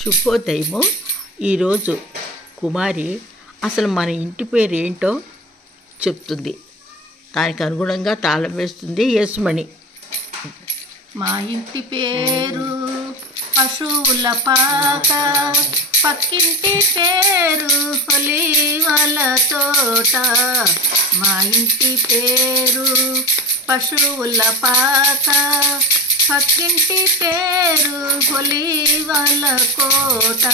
శుభోదయము. ఈరోజు కుమారి అసలు మన ఇంటి పేరు ఏంటో చెప్తుంది. దానికి అనుగుణంగా తాళం వేస్తుంది యేసుమణి. మా ఇంటి పేరు పశువుల పాక, పక్కింటి పేరు ఒలీవల తోట. మా ఇంటి పేరు పశువుల పాక, పక్కింటి పేరు ఒలీవల కోట.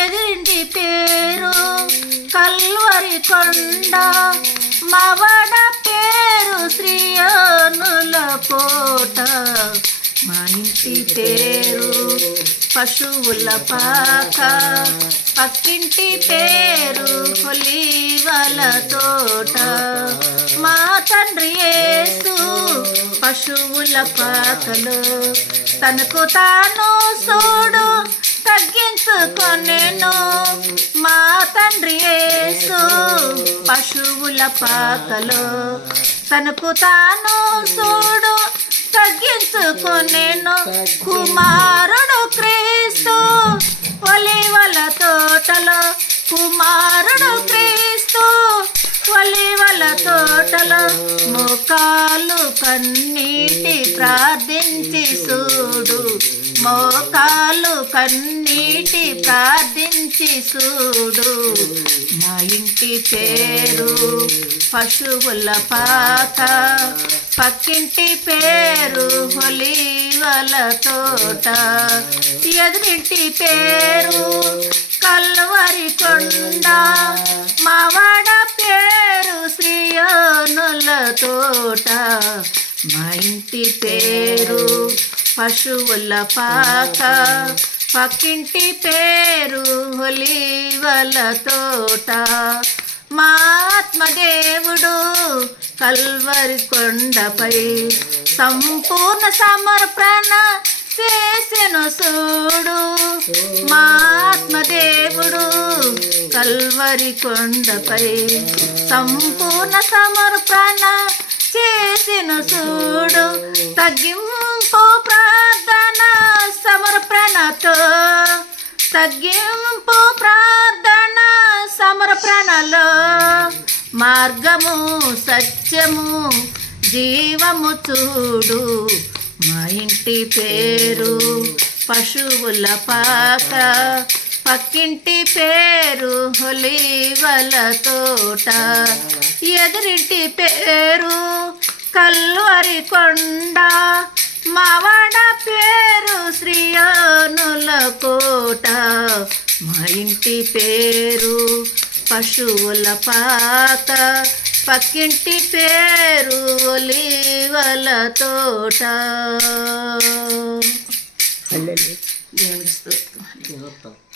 ఎదురింటి పేరు కల్వరి కొండ, మవడ పేరు శ్రీయోనుల కోట. మా ఇంటి పేరు పశువుల పాక, పక్కింటి పేరు ఒలీవల తోట. మా తండ్రి యేసు పశువుల పాకలో తనకు తాను సోడు తగ్గించుకొనెను. మా తండ్రి యేసు పశువుల పాకలో తనకు తాను సోడు తగ్గించుకొనెను. కుమారుడు క్రీస్తు ఒలీవల తోటలో, కుమారుడు క్రీస్తు ఒలీవల తోటలో. మోకాలు కన్నీటి ప్రార్థించి చూడు, మోకాలు కన్నీటి ప్రార్థించి చూడు. మా ఇంటి పేరు పశువుల పాక, పక్కింటి పేరు ఒలీవల తోట. ఎదురింటి పేరు కల్వరి కొండ, మావాడ పేరు శ్రీయోనుల తోట. మా ఇంటి పేరు పశువుల పాక, పక్కింటి పేరు ఒలీవల తోట. మా ఆత్మదేవుడు కల్వరి కొండపై సంపూర్ణ సమర్పణ చేసెను చూడు. మా ఆత్మదేవుడు కల్వరి కొండపై సంపూర్ణ సమర్పణ చేసెను చూడు. తగ్గింపు ప్రార్థన సమర్పణతో, తగ్గింపు ప్రార్థన సమర్పణలో మార్గము సత్యము జీవము చూడు. మా ఇంటి పేరు పశువుల పాక, పక్కింటి పేరు ఒలీవల తోట. ఎదురింటి పేరు కల్వరి కొండ, మావాడ పేరు శ్రీయోనుల కోట. మా ఇంటి పేరు పశువుల పాక, పక్కింటి పేరు ఒలీవల తోట. హల్లెలూయా. దేవుని స్తోత్రం.